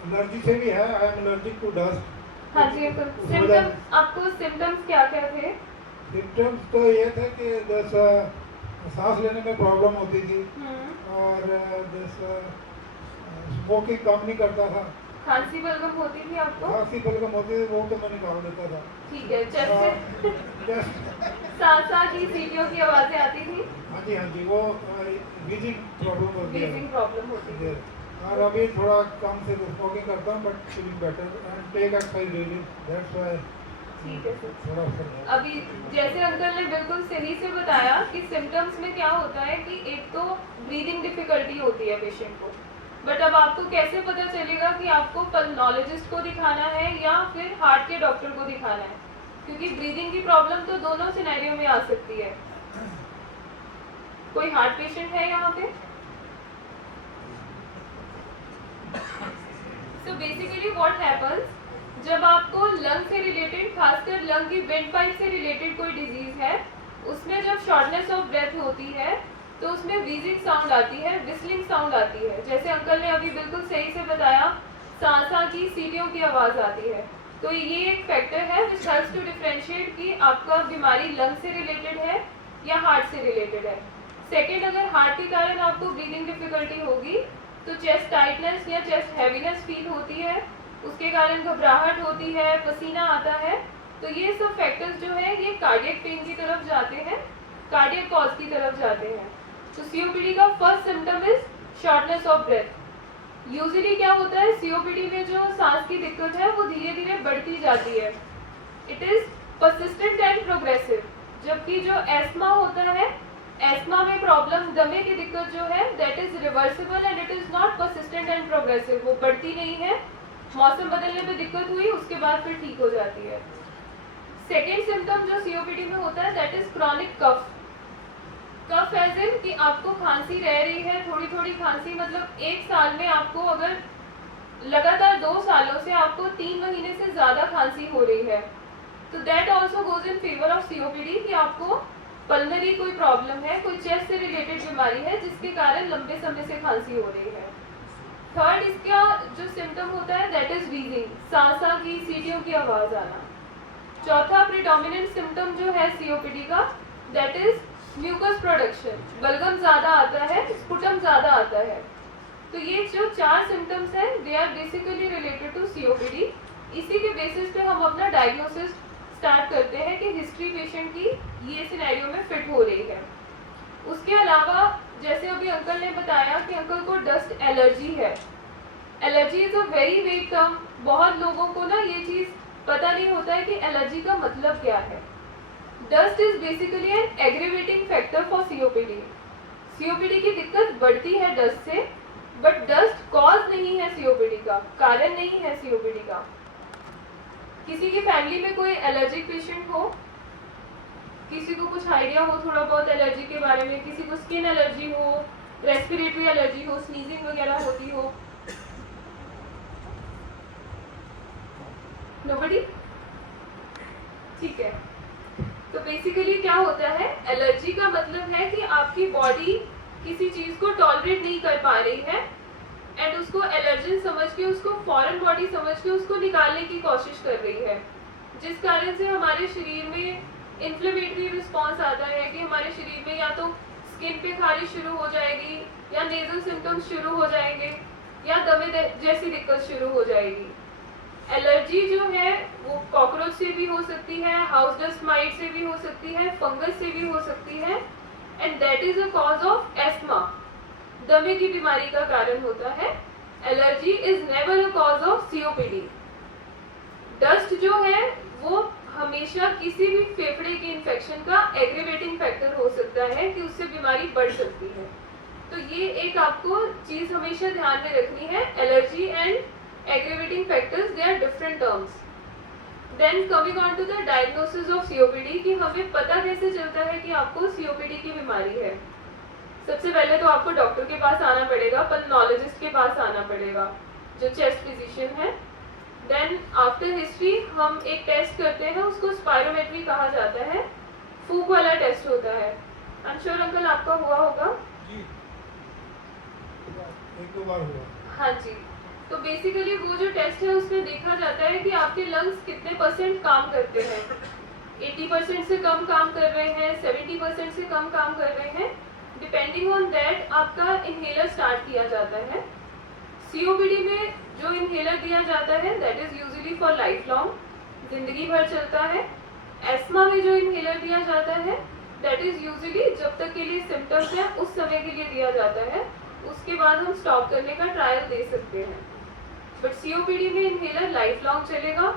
एलर्जी से भी है. I am allergic to dust. हाँ जी अंकल. सिम्टम्स आपको सिम्टम्स क्या क्या थे? सिम्टम्स तो ये थे कि जैसा सांस लेने में प्रॉब्लम होती थी और जैसा स्मोकिंग काम नहीं करता था. खांसी बलगम होती थी आपको? खांसी बलगम होती थी वो तो मैं निकाल देता था. ठीक है. सांसा की सीटियों की आवाजें आती थी. हाँ जी वो वीजिंग प्रॉब्लम होती है. ब्रीथिंग प्रॉब्लम होती थी. और अभी थोड़ा कम से स्मोकिंग करता हूँ but feeling better and take exercise daily. That's why ठीक है सर. थोड़ा फर्क है. अभी जैसे अंकल ने बिल्कुल सही से बताया कि सिम्टम्स में क्या होता है कि एक तो ब्रीदिंग डिफिकल्टी होती है पेशेंट को. बट अब आपको कैसे पता चलेगा कि आपको पल्मोनोलॉजिस्ट को दिखाना है या फिर हार्ट के डॉक्टर को दिखाना है? क्योंकि ब्रीदिंग की प्रॉब्लम तो दोनों सिनेरियो में आ सकती है. कोई हार्ट पेशेंट है यहाँ पे? सो बेसिकली व्हाट हैपन्स, जब आपको लंग से रिलेटेड खासकर लंग की विंड पाइप से रिलेटेड कोई डिजीज है उसमें जब शॉर्टनेस ऑफ ब्रेथ होती है तो उसमें व्हीजिंग साउंड आती है, विस्लिंग साउंड आती है. जैसे अंकल ने अभी बिल्कुल सही से बताया सांसा की सीटियों की आवाज़ आती है. तो ये एक फैक्टर है विच हेल्प्स टू डिफरेंशिएट कि आपका बीमारी लंग से रिलेटेड है या हार्ट से रिलेटेड है. सेकेंड, अगर हार्ट के कारण आपको ब्रीदिंग डिफिकल्टी होगी तो चेस्ट टाइटनेस या चेस्ट हैवीनेस फील होती है, उसके कारण घबराहट होती है, पसीना आता है. तो ये सब फैक्टर्स जो है ये कार्डियक पेन की तरफ जाते हैं, कार्डियक कॉज की तरफ जाते हैं. तो COPD का first symptom is shortness of breath. Usually क्या होता है COPD में जो सांस की दिक्कत है वो धीरे धीरे बढ़ती जाती है. It is persistent and progressive, जबकि जो एस्मा होता है, एस्मा में प्रॉब्लम दमे की दिक्कत जो है that is reversible and it is not persistent and progressive, वो बढ़ती नहीं है, मौसम बदलने में दिक्कत हुई उसके बाद फिर ठीक हो जाती है। सेकेंड सिम्टम जो सीओपीडी में होता है that is chronic cough. Cough as in कि आपको खांसी रह रही है, थोड़ी थोड़ी खांसी, मतलब एक साल में आपको अगर लगातार 2 सालों से आपको 3 महीने से ज्यादा खांसी हो रही है, तो that also goes in favour of COPD कि आपको पल्मनरी कोई प्रॉब्लम है, कोई चेस्ट से रिलेटेड बीमारी है जिसके कारण लंबे समय से खांसी हो रही है। थर्ड इसका जो सिम्टम होता है दैट इज वीजिंग, सांसा की, सीटियों की आवाज आना। चौथा प्रीडोमिनेंट सिम्टम जो है सीओपीडी का दैट इज म्यूकस प्रोडक्शन, बलगम ज्यादा आता है, स्पुटम ज्यादा आता है। तो ये जो 4 सिम्टम्स हैं they are basically related to COPD. इसी के बेसिस पे हम अपना डायग्नोसिस स्टार्ट करते हैं कि हिस्ट्री पेशेंट की ये सिनेरियो में फिट हो रही है। उसके अलावा जैसे अभी अंकल ने बताया कि अंकल को डस्ट एलर्जी है। Allergy is a very vague term, बहुत लोगों को ना ये चीज़ पता नहीं होता है कि एलर्जी का मतलब क्या है। Dust is basically an aggravating factor for COPD. COPD की दिक्कत बढ़ती है डस्ट से, बट डस्ट कॉज नहीं है सीओपीडी का, कारण नहीं है सीओपीडी का। किसी की फैमिली में कोई एलर्जिक पेशेंट हो, किसी को कुछ आइडिया हो थोड़ा बहुत एलर्जी के बारे में, किसी को स्किन एलर्जी हो, रेस्पिरेटरी एलर्जी हो, स्नीजिंग वगैरह होती हो? नोबडी? ठीक है। तो बेसिकली क्या होता है, एलर्जी का मतलब है कि आपकी बॉडी किसी चीज को टॉलरेट नहीं कर पा रही है एंड उसको एलर्जन समझ के, उसको फॉरेन बॉडी समझ के उसको निकालने की कोशिश कर रही है, जिस कारण से हमारे शरीर में इन्फ्लेमेटरी रिस्पॉन्स आता है कि हमारे शरीर में या तो स्किन पे खारिश शुरू हो जाएगी, या नेजल सिम्टम्स शुरू हो जाएंगे, या दमे जैसी दिक्कत शुरू हो जाएगी। एलर्जी जो है वो कॉकरोच से भी हो सकती है, हाउस डस्ट माइट से भी हो सकती है, फंगस से भी हो सकती है, and that is a cause of asthma, दमे की बीमारी का कारण होता है। Allergy is never a cause of COPD. Dust जो है वो हमेशा किसी भी फेफड़े के इन्फेक्शन का एग्रीवेटिंग फैक्टर हो सकता है कि उससे बीमारी बढ़ सकती है। तो ये एक आपको चीज हमेशा ध्यान में रखनी है, allergy and aggravating factors, they are different terms. Then coming on to the diagnosis of COPD कि हमें पता कैसे चलता है कि आपको COPD की बीमारी है। सबसे पहले तो आपको डॉक्टर के पास आना पड़ेगा, पल्मोनोलॉजिस्ट के पास आना पड़ेगा जो चेस्ट फिजिशियन है। देन आफ्टर हिस्ट्री हम एक टेस्ट करते हैं, उसको स्पायरोमेट्री कहा जाता है, फूक वाला टेस्ट होता है। आई एम श्योर अंकल आपका हुआ होगा। एक दो बार हुआ। हाँ जी। तो बेसिकली वो जो टेस्ट है उसमें देखा जाता है कि आपके लंग्स कितने % काम करते हैं। 80% से कम काम कर रहे हैं, 70% से कम काम कर रहे हैं। डिपेंडिंग ऑन दैट आपका इनहेलर स्टार्ट किया जाता है। सीओपीडी में जो इनहेलर दिया जाता है that is usually for life long, जिंदगी भर चलता है। एस्मा में जो इनहेलर दिया जाता है दैट इज यूजुअली जब तक के लिए सिम्टम्स हैं उस समय के लिए दिया जाता है, उसके बाद हम स्टॉप करने का ट्रायल दे सकते हैं। बट सीओपीडी में इनहेलर लाइफ लॉन्ग चलेगा।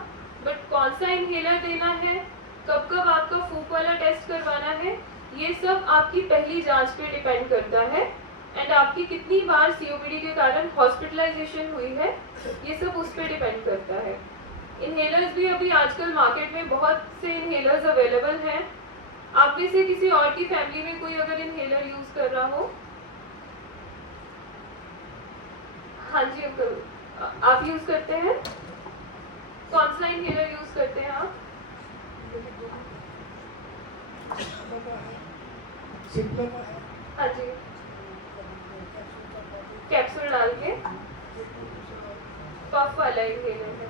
बट कौन सा इनहेलर देना है, कब कब आपका फूक वाला टेस्ट करवाना है, ये सब आपकी पहली जांच पे डिपेंड करता है। एंड आपकी कितनी बार सीओपीडी के कारण हॉस्पिटलाइजेशन हुई है, ये सब उस पर डिपेंड करता है। इनहेलर्स भी अभी आजकल मार्केट में बहुत से इनहेलर्स अवेलेबल हैं। आप में से किसी और की फैमिली में कोई अगर इनहेलर यूज कर रहा हो? हाँ जी अंकल, आप यूज करते हैं? कौन सा इनहेलर यूज करते हैं आप? हाँ जी, कैप्सूल डाल के पफ वाला इनहेलर है।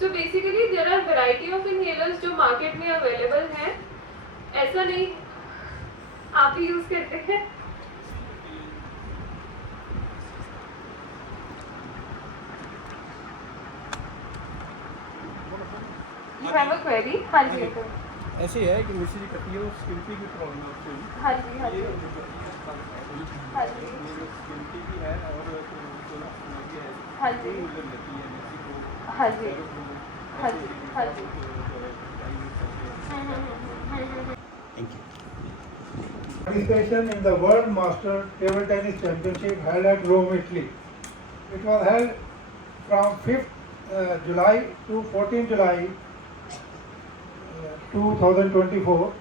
So basically there are variety of inhalers जो मार्केट में अवेलेबल हैं। ऐसा नहीं आप भी यूज करते हैं? क्वेरी? हाँ जी अंकल। ऐसे है कि मिश्री कटी है, स्किल्टी की प्रॉब्लम है उसको। हाँ जी हाँ जी हाँ जी स्किल्टी की है और हाँ जी हाँ जी हाँ जी हाँ जी Thank you. Participation in the World Master Table Tennis Championship held at Rome, Italy. It was held from 5th July to 14th July 2024.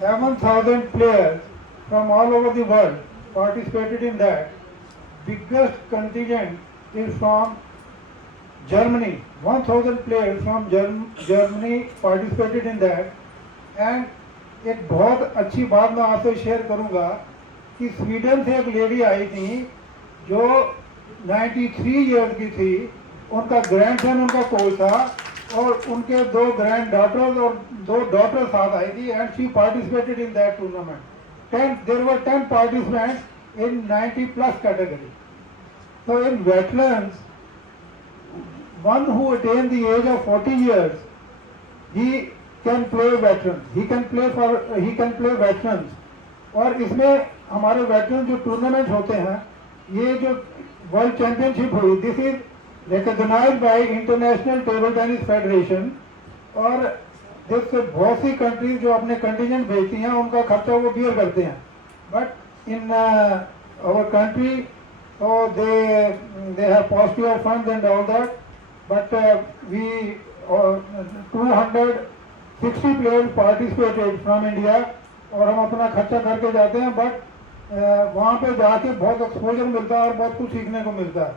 7,000 players from all over the world participated in that. Biggest contingent is from Germany. 1,000 players from Germany participated in that. And एक बहुत अच्छी बात मैं आपसे share करूंगा कि Sweden से एक लेडी आई थी जो 93 ईयर्स की थी, उनका ग्रैंडसन उनका कोच था और उनके 2 ग्रैंड डॉटर्स और 2 डॉटर साथ आई थी and she participated in that tournament. There were 10 participants in 90 plus category. So in veterans, one who attained the age of 40 years, he can play veterans. He can play veterans. और इसमें हमारे veteran जो tournament होते हैं, ये जो world championship हुई, this is recognized by International Table Tennis Federation. और जिससे बहुत सी कंट्रीज जो अपने कंटिजेंट भेजती हैं उनका खर्चा वो बियर करते हैं. But in our country so they have positive funds and all that, but we 260 players participated from India और हम अपना खर्चा करके जाते हैं. बट वहाँ पे जाके बहुत एक्सपोजर मिलता है और बहुत कुछ सीखने को मिलता है.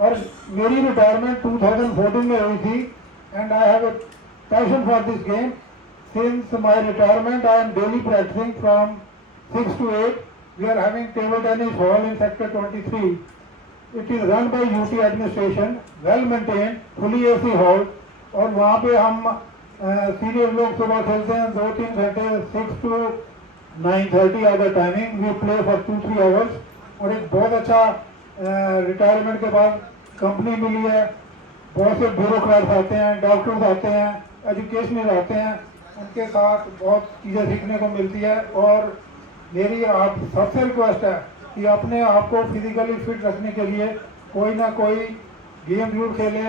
और मेरी रिटायरमेंट 2014 में हुई थी and I have a passion for this game. Since my retirement I am daily practicing from 6 to 8. We are having table tennis hall in sector 23. It is run by UT administration, well maintained, fully AC hall. और वहाँ पे हम senior लोग सुबह खेलते हैं 2-3 घंटे, 6 to 9:30 hour timing. We play for 2-3 hours. और एक बहुत अच्छा रिटायरमेंट के बाद कंपनी मिली है. बहुत से ब्यूरोक्रेट्स आते हैं, डॉक्टर्स आते हैं, एजुकेशनल आते हैं, उनके साथ बहुत चीज़ें सीखने को मिलती है. और मेरी आप सबसे रिक्वेस्ट है कि अपने आप को फिजिकली फिट रखने के लिए कोई ना कोई गेम जरूर खेलें,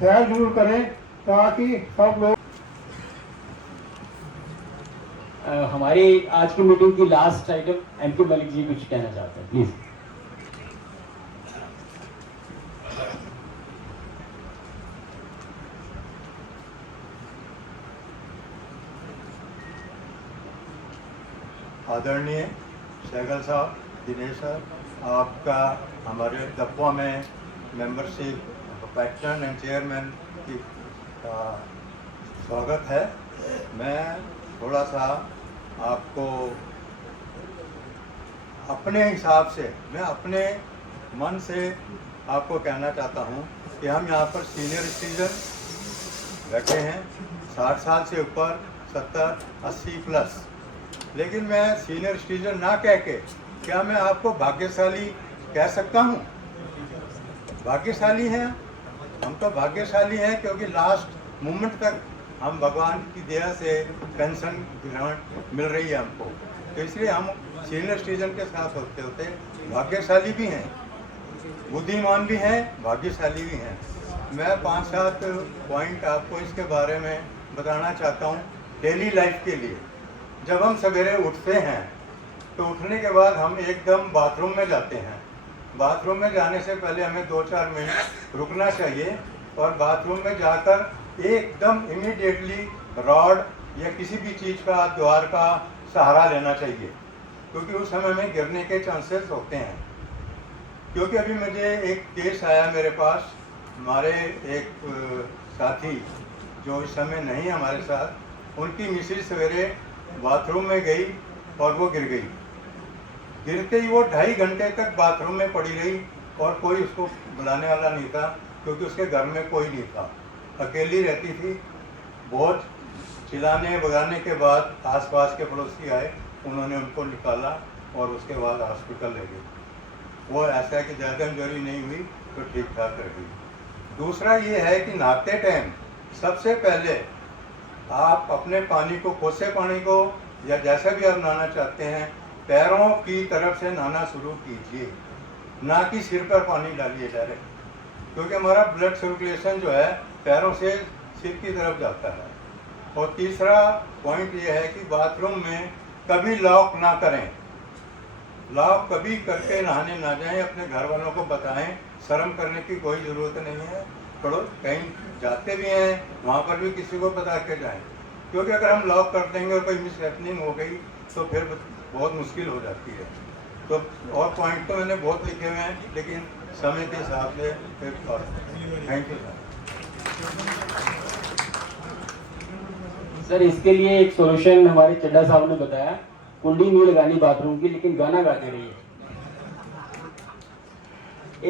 सैर जरूर करें, ताकि सब लोग. हमारी आज की मीटिंग की last item MP Malik ji कुछ कहना चाहते हैं, प्लीज. आदरणीय सहगल साहब, दिनेश सर, आपका हमारे दफवा में मेंबरशिप पैटर्न एंड चेयरमैन की स्वागत है. मैं थोड़ा सा आपको अपने हिसाब से, मैं अपने मन से आपको कहना चाहता हूँ कि हम यहाँ पर सीनियर सिटीजन बैठे हैं, 60 साल से ऊपर, 70-80 प्लस. लेकिन मैं सीनियर सिटीजन ना कह के क्या मैं आपको भाग्यशाली कह सकता हूँ? भाग्यशाली हैं हम, तो भाग्यशाली हैं क्योंकि लास्ट मोमेंट तक हम भगवान की दया से पेंशन ग्रहण मिल रही है हमको. तो इसलिए हम सीनियर सिटीजन के साथ होते होते भाग्यशाली भी हैं, बुद्धिमान भी हैं, भाग्यशाली भी हैं. मैं 5-7 पॉइंट आपको इसके बारे में बताना चाहता हूँ डेली लाइफ के लिए. जब हम सवेरे उठते हैं तो उठने के बाद हम एकदम बाथरूम में जाते हैं. बाथरूम में जाने से पहले हमें 2-4 मिनट रुकना चाहिए और बाथरूम में जाकर एकदम इमीडिएटली रॉड या किसी भी चीज़ का, द्वार का सहारा लेना चाहिए, क्योंकि उस समय में गिरने के चांसेस होते हैं. क्योंकि अभी मुझे एक केस आया मेरे पास, हमारे एक साथी जो इस समय नहीं हमारे साथ, उनकी मिसेज सवेरे बाथरूम में गई और वो गिर गई. गिरते ही वो 2.5 घंटे तक बाथरूम में पड़ी रही और कोई उसको बुलाने वाला नहीं था, क्योंकि उसके घर में कोई नहीं था, अकेली रहती थी. बहुत चिल्लाने बगाने के बाद आसपास के पड़ोसी आए, उन्होंने उनको निकाला और उसके बाद हॉस्पिटल ले गए. वो ऐसा कि ज़्यादा इंजरी नहीं हुई तो ठीक ठाक रह गई. दूसरा ये है कि नहाते टाइम सबसे पहले आप अपने पानी को, कोसे पानी को या जैसा भी आप नहाना चाहते हैं, पैरों की तरफ से नहाना शुरू कीजिए, ना कि सिर पर पानी डालिए डायरेक्ट, क्योंकि हमारा ब्लड सर्कुलेशन जो है पैरों से सिर की तरफ जाता है और तीसरा पॉइंट ये है कि बाथरूम में कभी लॉक ना करें, लॉक कभी करके नहाने ना जाएं। अपने घर वालों को बताएं, शर्म करने की कोई ज़रूरत नहीं है। थोड़ा कहीं जाते भी हैं वहाँ पर भी किसी को बता के जाएं, क्योंकि अगर हम लॉक कर देंगे और कोई मिसहैपनिंग हो गई तो फिर बहुत मुश्किल हो जाती है। तो और पॉइंट तो मैंने बहुत लिखे हुए हैं, लेकिन समय के हिसाब से फिर और थैंक यू सर। इसके लिए एक सॉल्यूशन हमारे चड्डा साहब ने बताया, कुंडी नहीं लगानी बाथरूम की, लेकिन गाना गाते रहिए।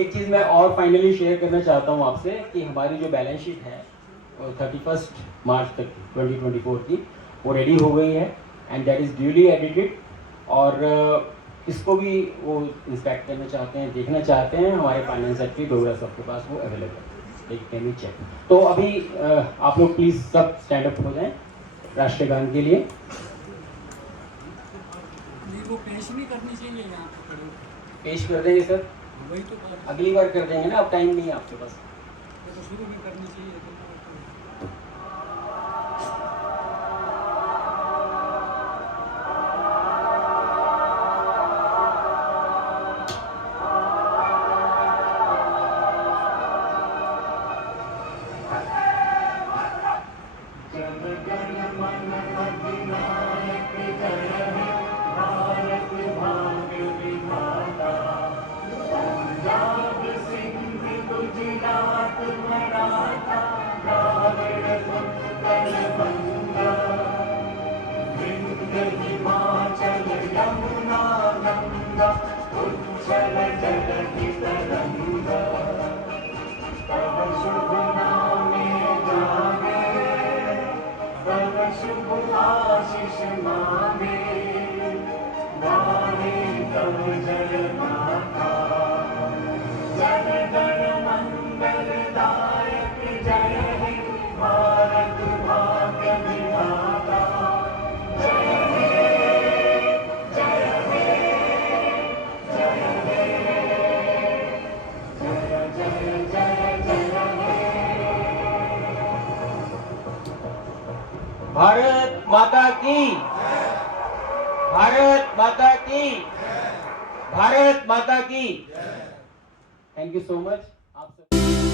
एक चीज़ मैं और फाइनली शेयर करना चाहता हूँ आपसे कि हमारी जो बैलेंस शीट है 31 मार्च तक 2024 की वो रेडी हो गई है and that is duly edited. और इसको भी वो इंस्पेक्ट करना चाहते हैं, देखना चाहते हैं, हमारे फाइनेंस सेक्रेटरी डोगरा साहब के पास वो अवेलेबल, एक कैन चेक। तो अभी आप लोग प्लीज़ सब स्टैंड अप हो जाएं राष्ट्रीय गान के लिए। वो पेश भी करनी चाहिए यहाँ पे खड़े, पेश कर देंगे सर, वही तो बात है। अगली बार कर देंगे ना, अब टाइम नहीं है आपके पास। तो शुरू भी करनी चाहिए तो भारत माता की, भारत माता की, भारत माता की। थैंक यू सो मच आप सब।